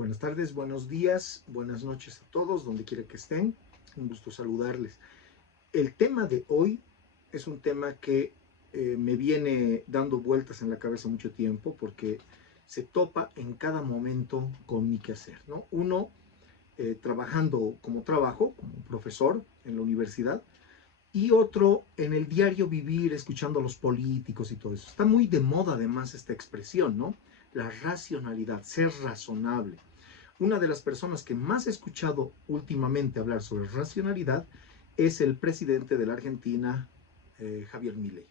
Buenas tardes, buenos días, buenas noches a todos, donde quiera que estén. Un gusto saludarles. El tema de hoy es un tema que me viene dando vueltas en la cabeza mucho tiempo porque se topa en cada momento con mi quehacer, ¿no? Uno, trabajando como trabajo, como profesor en la universidad, y otro en el diario vivir, escuchando a los políticos y todo eso. Está muy de moda además esta expresión, ¿no? La racionalidad, ser razonable. Una de las personas que más he escuchado últimamente hablar sobre racionalidad es el presidente de la Argentina, Javier Milei.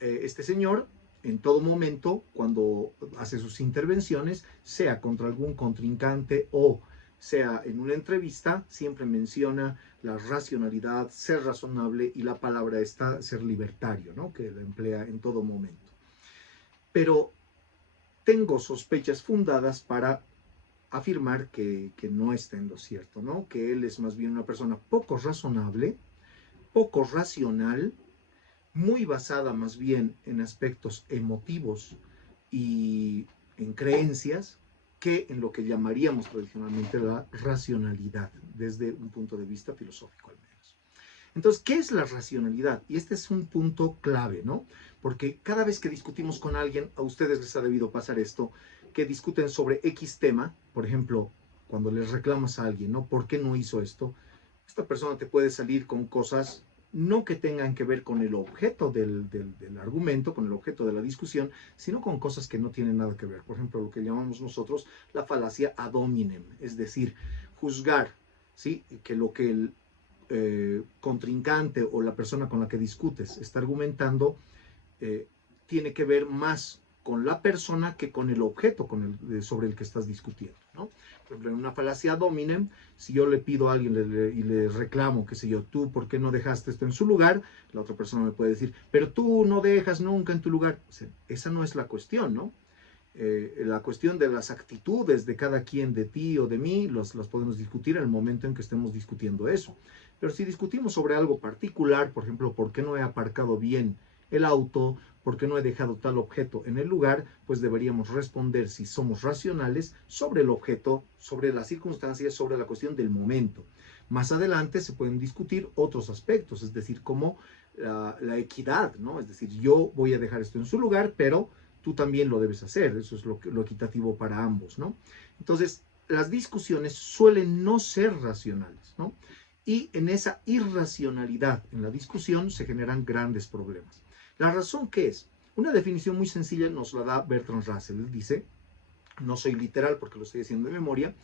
Este señor, en todo momento, cuando hace sus intervenciones, sea contra algún contrincante o sea en una entrevista, siempre menciona la racionalidad, ser razonable y la palabra esta, ser libertario, ¿no? Que la emplea en todo momento. Pero tengo sospechas fundadas para afirmar que no está en lo cierto, ¿no? Que él es más bien una persona poco razonable, poco racional, muy basada más bien en aspectos emotivos y en creencias que en lo que llamaríamos tradicionalmente la racionalidad, desde un punto de vista filosófico al menos. Entonces, ¿qué es la racionalidad? Y este es un punto clave, ¿no? Porque cada vez que discutimos con alguien, a ustedes les ha debido pasar esto, que discuten sobre X tema, por ejemplo, cuando les reclamas a alguien, ¿no? ¿Por qué no hizo esto? Esta persona te puede salir con cosas no que tengan que ver con el objeto del argumento, con el objeto de la discusión, sino con cosas que no tienen nada que ver. Por ejemplo, lo que llamamos nosotros la falacia ad hominem, es decir, juzgar, ¿sí? Que lo que el contrincante o la persona con la que discutes está argumentando eh, tiene que ver más con la persona que con el objeto sobre el que estás discutiendo, ¿no? Por ejemplo, en una falacia ad hominem, si yo le pido a alguien y le reclamo, qué sé yo, tú, ¿por qué no dejaste esto en su lugar? La otra persona me puede decir, pero tú no dejas nunca en tu lugar. O sea, esa no es la cuestión, ¿no? La cuestión de las actitudes de cada quien, de ti o de mí, las podemos discutir en el momento en que estemos discutiendo eso. Pero si discutimos sobre algo particular, por ejemplo, ¿por qué no he aparcado bien el auto? ¿Por qué no he dejado tal objeto en el lugar? Pues deberíamos responder, si somos racionales, sobre el objeto, sobre las circunstancias, sobre la cuestión del momento. Más adelante se pueden discutir otros aspectos, es decir, como la equidad, ¿no? Es decir, yo voy a dejar esto en su lugar, pero tú también lo debes hacer. Eso es lo equitativo para ambos, ¿no? Entonces, las discusiones suelen no ser racionales, ¿no? Y en esa irracionalidad en la discusión se generan grandes problemas. ¿La razón qué es? Una definición muy sencilla nos la da Bertrand Russell. Él dice, no soy literal porque lo estoy haciendo de memoria,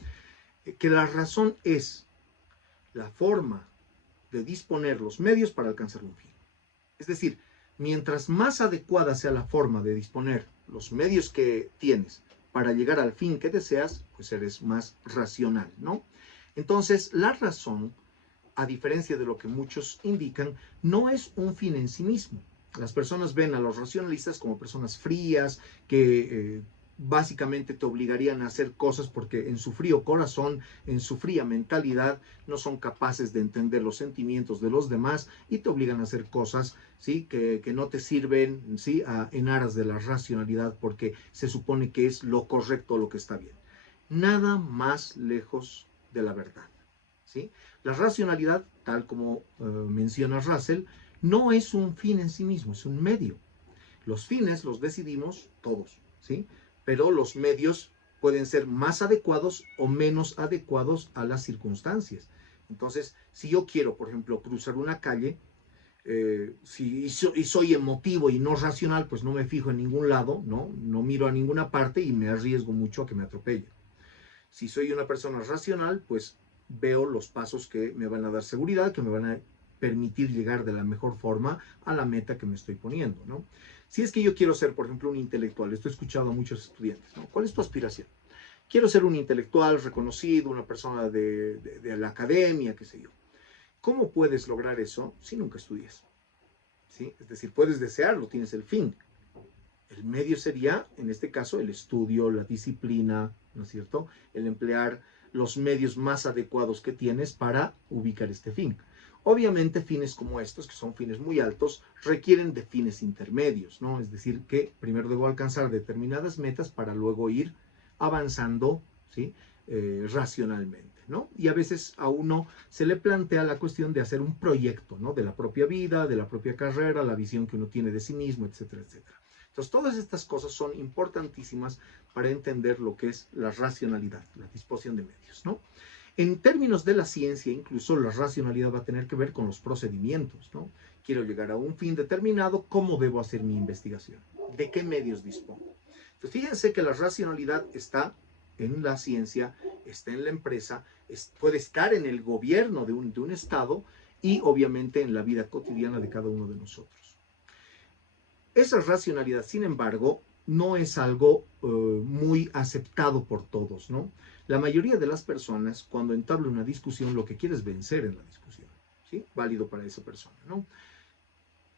que la razón es la forma de disponer los medios para alcanzar un fin. Es decir, mientras más adecuada sea la forma de disponer los medios que tienes para llegar al fin que deseas, pues eres más racional, ¿no? Entonces, la razón, a diferencia de lo que muchos indican, no es un fin en sí mismo. Las personas ven a los racionalistas como personas frías, que básicamente te obligarían a hacer cosas porque en su frío corazón, en su fría mentalidad, no son capaces de entender los sentimientos de los demás y te obligan a hacer cosas, ¿sí? que no te sirven, ¿sí? En aras de la racionalidad porque se supone que es lo correcto, lo que está bien. Nada más lejos de la verdad, ¿sí? La racionalidad, tal como menciona Russell, no es un fin en sí mismo, es un medio. Los fines los decidimos todos, ¿sí? Pero los medios pueden ser más adecuados o menos adecuados a las circunstancias. Entonces, si yo quiero, por ejemplo, cruzar una calle, y soy emotivo y no racional, pues no me fijo en ningún lado, ¿no? No miro a ninguna parte y me arriesgo mucho a que me atropelle. Si soy una persona racional, pues veo los pasos que me van a dar seguridad, que me van a permitir llegar de la mejor forma a la meta que me estoy poniendo, ¿no? Si es que yo quiero ser, por ejemplo, un intelectual, esto he escuchado a muchos estudiantes, ¿no? ¿Cuál es tu aspiración? Quiero ser un intelectual reconocido, una persona de la academia, qué sé yo. ¿Cómo puedes lograr eso si nunca estudias? ¿Sí? Es decir, puedes desearlo, tienes el fin. El medio sería, en este caso, el estudio, la disciplina, ¿no es cierto? El emplear los medios más adecuados que tienes para ubicar este fin. Obviamente, fines como estos, que son fines muy altos, requieren de fines intermedios, ¿no? Es decir, que primero debo alcanzar determinadas metas para luego ir avanzando, ¿sí? Racionalmente, ¿no? Y a veces a uno se le plantea la cuestión de hacer un proyecto, ¿no? De la propia vida, de la propia carrera, la visión que uno tiene de sí mismo, etcétera, etcétera. Entonces, todas estas cosas son importantísimas para entender lo que es la racionalidad, la disposición de medios, ¿no? En términos de la ciencia, incluso la racionalidad va a tener que ver con los procedimientos, ¿no? Quiero llegar a un fin determinado, ¿cómo debo hacer mi investigación? ¿De qué medios dispongo? Entonces, fíjense que la racionalidad está en la ciencia, está en la empresa, puede estar en el gobierno de un estado y obviamente en la vida cotidiana de cada uno de nosotros. Esa racionalidad, sin embargo, no es algo muy aceptado por todos, ¿no? La mayoría de las personas, cuando entabla una discusión, lo que quiere es vencer en la discusión, ¿sí? Válido para esa persona, ¿no?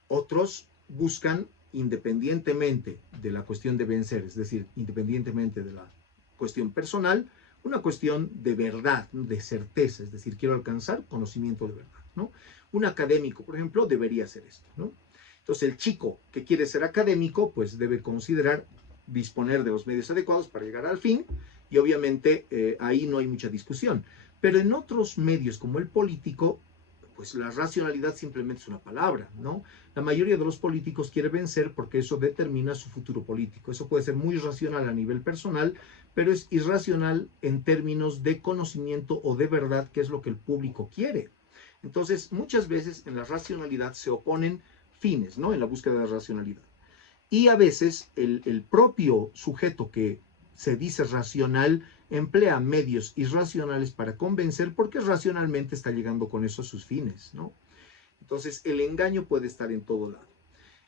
Otros buscan, independientemente de la cuestión de vencer, es decir, independientemente de la cuestión personal, una cuestión de verdad, de certeza, es decir, quiero alcanzar conocimiento de verdad, ¿no? Un académico, por ejemplo, debería hacer esto, ¿no? Entonces, el chico que quiere ser académico, pues debe considerar disponer de los medios adecuados para llegar al fin, y obviamente ahí no hay mucha discusión. Pero en otros medios, como el político, pues la racionalidad simplemente es una palabra, ¿no? La mayoría de los políticos quiere vencer porque eso determina su futuro político. Eso puede ser muy racional a nivel personal, pero es irracional en términos de conocimiento o de verdad, que es lo que el público quiere. Entonces, muchas veces en la racionalidad se oponen fines, ¿no? En la búsqueda de racionalidad. Y a veces el propio sujeto que se dice racional emplea medios irracionales para convencer porque racionalmente está llegando con eso a sus fines, ¿no? Entonces el engaño puede estar en todo lado.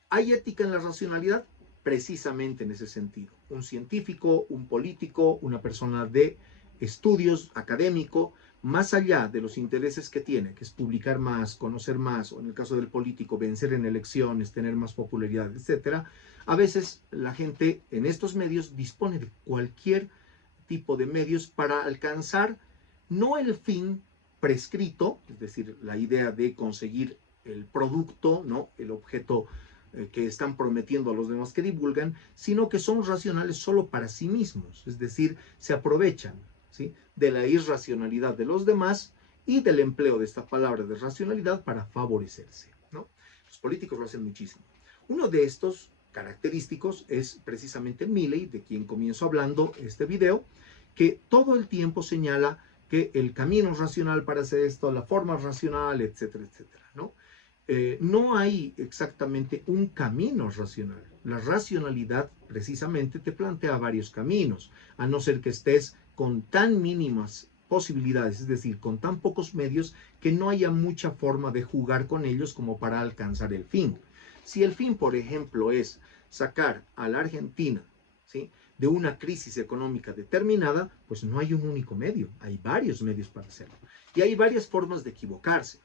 ¿Hay ética en la racionalidad? Precisamente en ese sentido. Un científico, un político, una persona de estudios académico, más allá de los intereses que tiene, que es publicar más, conocer más, o en el caso del político, vencer en elecciones, tener más popularidad, etcétera, a veces la gente en estos medios dispone de cualquier tipo de medios para alcanzar no el fin prescrito, es decir, la idea de conseguir el producto, ¿no? El objeto que están prometiendo a los demás que divulgan, sino que son racionales solo para sí mismos, es decir, se aprovechan, ¿sí? De la irracionalidad de los demás y del empleo de esta palabra de racionalidad para favorecerse, ¿no? Los políticos lo hacen muchísimo. Uno de estos característicos es precisamente Milley, de quien comienzo hablando este video, que todo el tiempo señala que el camino racional para hacer esto, la forma racional, etcétera, etcétera, ¿no? No hay exactamente un camino racional. La racionalidad precisamente te plantea varios caminos, a no ser que estés con tan mínimas posibilidades, es decir, con tan pocos medios que no haya mucha forma de jugar con ellos como para alcanzar el fin. Si el fin, por ejemplo, es sacar a la Argentina, ¿sí?, de una crisis económica determinada, pues no hay un único medio, hay varios medios para hacerlo. Y hay varias formas de equivocarse.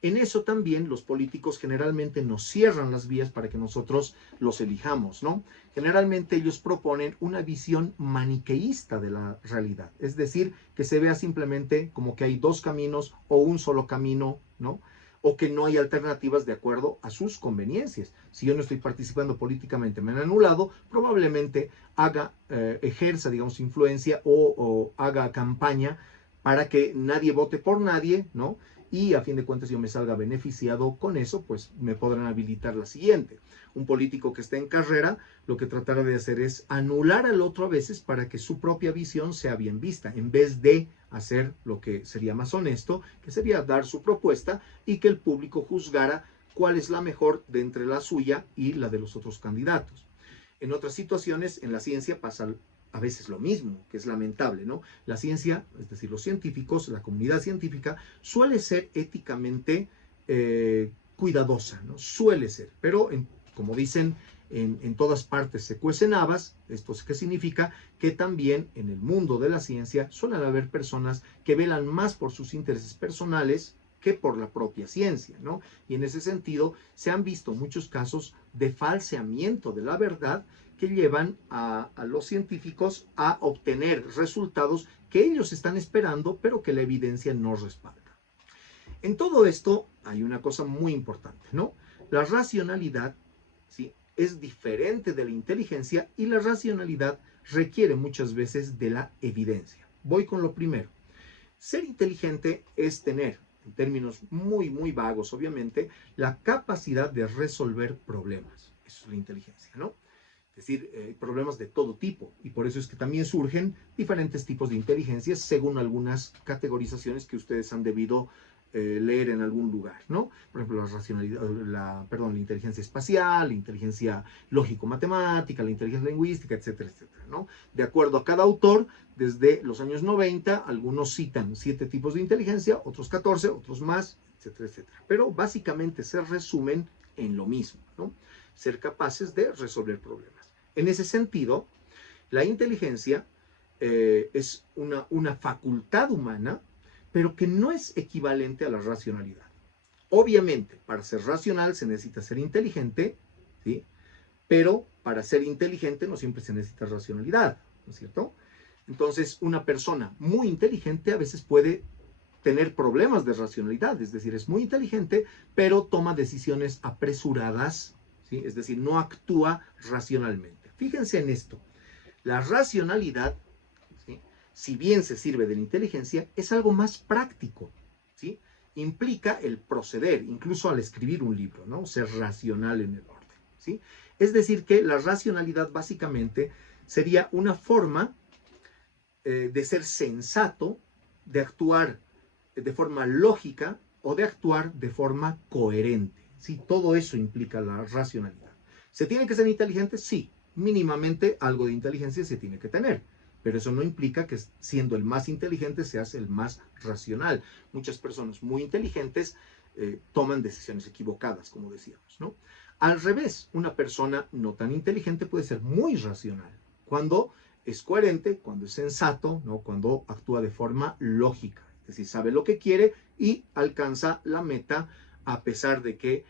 En eso también los políticos generalmente nos cierran las vías para que nosotros los elijamos, ¿no? Generalmente ellos proponen una visión maniqueísta de la realidad, es decir, que se vea simplemente como que hay dos caminos o un solo camino, ¿no? O que no hay alternativas de acuerdo a sus conveniencias. Si yo no estoy participando políticamente, me han anulado, probablemente ejerza, digamos, influencia o haga campaña para que nadie vote por nadie, ¿no? Y a fin de cuentas yo me salga beneficiado con eso, pues me podrán habilitar la siguiente. Un político que esté en carrera, lo que tratará de hacer es anular al otro a veces para que su propia visión sea bien vista, en vez de hacer lo que sería más honesto, que sería dar su propuesta y que el público juzgara cuál es la mejor de entre la suya y la de los otros candidatos. En otras situaciones, en la ciencia pasa a veces lo mismo, que es lamentable, ¿no? La ciencia, es decir, los científicos, la comunidad científica, suele ser éticamente cuidadosa, ¿no? Suele ser, pero como dicen, en todas partes se cuecen habas. ¿Esto qué significa? Que también en el mundo de la ciencia suelen haber personas que velan más por sus intereses personales que por la propia ciencia, ¿no? Y en ese sentido se han visto muchos casos de falseamiento de la verdad que llevan a los científicos a obtener resultados que ellos están esperando, pero que la evidencia no respalda. En todo esto hay una cosa muy importante, ¿no? La racionalidad, ¿sí?, es diferente de la inteligencia y la racionalidad requiere muchas veces de la evidencia. Voy con lo primero. Ser inteligente es tener, en términos muy, muy vagos, obviamente, la capacidad de resolver problemas. Eso es la inteligencia, ¿no? Es decir, problemas de todo tipo. Y por eso es que también surgen diferentes tipos de inteligencias según algunas categorizaciones que ustedes han debido leer en algún lugar, ¿no? Por ejemplo, la inteligencia espacial, la inteligencia lógico-matemática, la inteligencia lingüística, etcétera, etcétera, ¿no? De acuerdo a cada autor, desde los años 90, algunos citan 7 tipos de inteligencia, otros 14, otros más, etcétera, etcétera. Pero básicamente se resumen en lo mismo, ¿no? Ser capaces de resolver problemas. En ese sentido, la inteligencia es una facultad humana, pero que no es equivalente a la racionalidad. Obviamente, para ser racional se necesita ser inteligente, ¿sí? Pero para ser inteligente no siempre se necesita racionalidad, ¿no es cierto? Entonces, una persona muy inteligente a veces puede tener problemas de racionalidad, es decir, es muy inteligente, pero toma decisiones apresuradas, ¿sí? Es decir, no actúa racionalmente. Fíjense en esto, la racionalidad, ¿sí? Si bien se sirve de la inteligencia, es algo más práctico, ¿sí? Implica el proceder, incluso al escribir un libro, ¿no? Ser racional en el orden, ¿sí? Es decir, que la racionalidad básicamente sería una forma de ser sensato, de actuar de forma lógica o de actuar de forma coherente, ¿sí? Todo eso implica la racionalidad. ¿Se tiene que ser inteligente? Sí, mínimamente algo de inteligencia se tiene que tener. Pero eso no implica que siendo el más inteligente seas el más racional. Muchas personas muy inteligentes toman decisiones equivocadas, como decíamos, ¿no? Al revés, una persona no tan inteligente puede ser muy racional cuando es coherente, cuando es sensato, ¿no? Cuando actúa de forma lógica. Es decir, sabe lo que quiere y alcanza la meta a pesar de que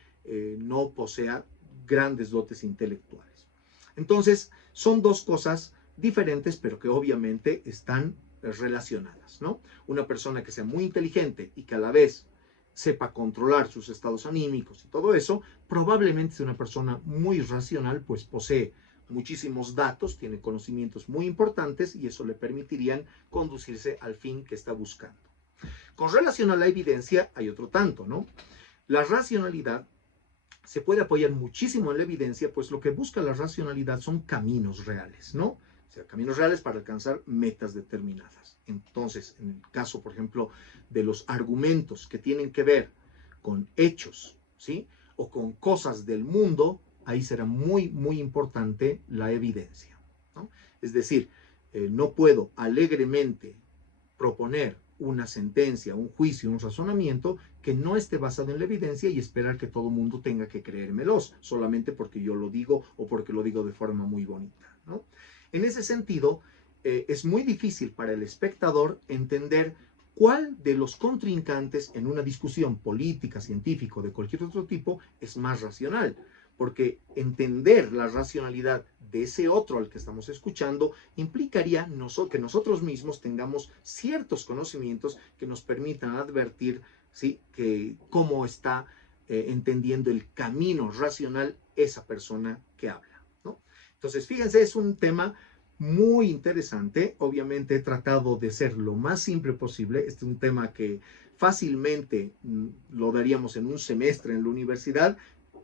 no posea grandes dotes intelectuales. Entonces, son dos cosas diferentes, pero que obviamente están relacionadas, ¿no? Una persona que sea muy inteligente y que a la vez sepa controlar sus estados anímicos y todo eso, probablemente es una persona muy racional, pues posee muchísimos datos, tiene conocimientos muy importantes y eso le permitirían conducirse al fin que está buscando. Con relación a la evidencia hay otro tanto, ¿no? La racionalidad se puede apoyar muchísimo en la evidencia, pues lo que busca la racionalidad son caminos reales, ¿no? O sea, caminos reales para alcanzar metas determinadas. Entonces, en el caso, por ejemplo, de los argumentos que tienen que ver con hechos, ¿sí? O con cosas del mundo, ahí será muy, muy importante la evidencia, ¿no? Es decir, no puedo alegremente proponer una sentencia, un juicio, un razonamiento que no esté basado en la evidencia y esperar que todo el mundo tenga que creérmelos solamente porque yo lo digo o porque lo digo de forma muy bonita, ¿no? En ese sentido, es muy difícil para el espectador entender cuál de los contrincantes en una discusión política, científica o de cualquier otro tipo es más racional, porque entender la racionalidad de ese otro al que estamos escuchando implicaría que nosotros mismos tengamos ciertos conocimientos que nos permitan advertir, ¿sí?, que cómo está entendiendo el camino racional esa persona que habla, ¿no? Entonces, fíjense, es un tema muy interesante. Obviamente he tratado de ser lo más simple posible. Este es un tema que fácilmente lo daríamos en un semestre en la universidad,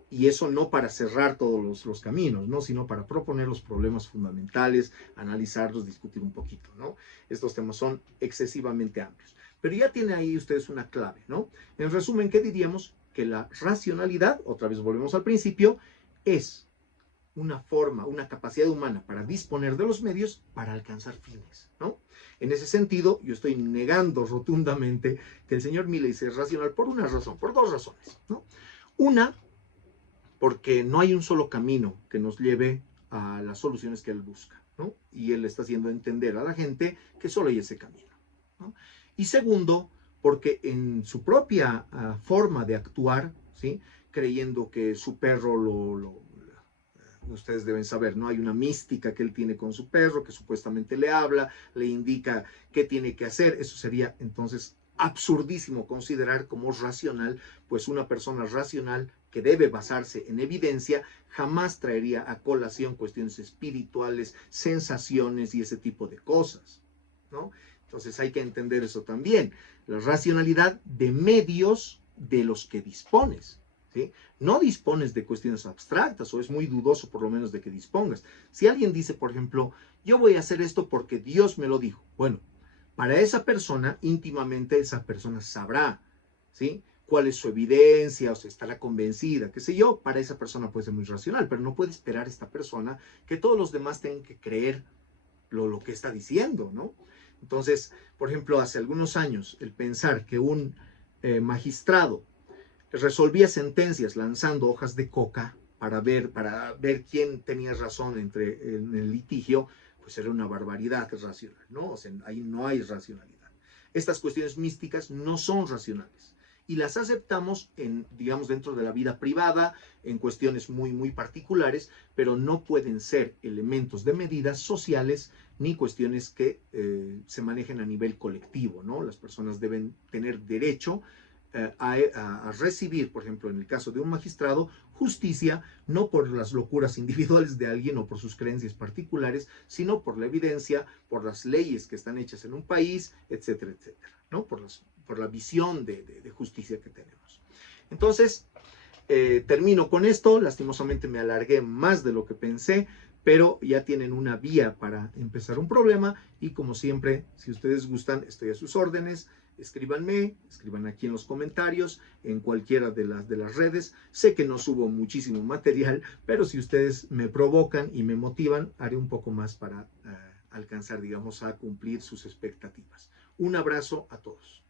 y eso no para cerrar todos los caminos, ¿no? Sino para proponer los problemas fundamentales, analizarlos, discutir un poquito, ¿no? Estos temas son excesivamente amplios. Pero ya tiene ahí ustedes una clave, ¿no? En resumen, ¿qué diríamos? Que la racionalidad, otra vez volvemos al principio, es una forma, una capacidad humana para disponer de los medios para alcanzar fines, ¿no? En ese sentido, yo estoy negando rotundamente que el señor Milley sea racional por una razón, por dos razones, ¿no? Una, porque no hay un solo camino que nos lleve a las soluciones que él busca, ¿no? Y él está haciendo entender a la gente que solo hay ese camino, ¿no? Y segundo, porque en su propia forma de actuar, ¿sí?, creyendo que su perro ustedes deben saber, ¿no? Hay una mística que él tiene con su perro, que supuestamente le habla, le indica qué tiene que hacer. Eso sería entonces absurdísimo considerar como racional, pues una persona racional que debe basarse en evidencia jamás traería a colación cuestiones espirituales, sensaciones y ese tipo de cosas, ¿no? Entonces hay que entender eso también. La racionalidad de medios de los que dispones. ¿Sí? No dispones de cuestiones abstractas, o es muy dudoso por lo menos de que dispongas. Si alguien dice, por ejemplo, yo voy a hacer esto porque Dios me lo dijo. Bueno, para esa persona, íntimamente esa persona sabrá, ¿sí? Cuál es su evidencia, o sea, estará convencida, qué sé yo. Para esa persona puede ser muy racional, pero no puede esperar esta persona que todos los demás tengan que creer lo que está diciendo, ¿no? Entonces, por ejemplo, hace algunos años, el pensar que un magistrado resolvía sentencias lanzando hojas de coca para ver quién tenía razón en el litigio, pues era una barbaridad racional, ¿no? O sea, ahí no hay racionalidad. Estas cuestiones místicas no son racionales y las aceptamos digamos, dentro de la vida privada, en cuestiones muy particulares, pero no pueden ser elementos de medidas sociales ni cuestiones que se manejen a nivel colectivo, ¿no? Las personas deben tener derecho a recibir, por ejemplo, en el caso de un magistrado, justicia, no por las locuras individuales de alguien o por sus creencias particulares, sino por la evidencia, por las leyes que están hechas en un país, etcétera, etcétera, ¿no? Por la visión de justicia que tenemos. Entonces, termino con esto. Lastimosamente me alargué más de lo que pensé, pero ya tienen una vía para empezar un problema y como siempre, si ustedes gustan, estoy a sus órdenes. Escríbanme, escriban aquí en los comentarios, en cualquiera de las redes. Sé que no subo muchísimo material, pero si ustedes me provocan y me motivan, haré un poco más para alcanzar, digamos, a cumplir sus expectativas. Un abrazo a todos.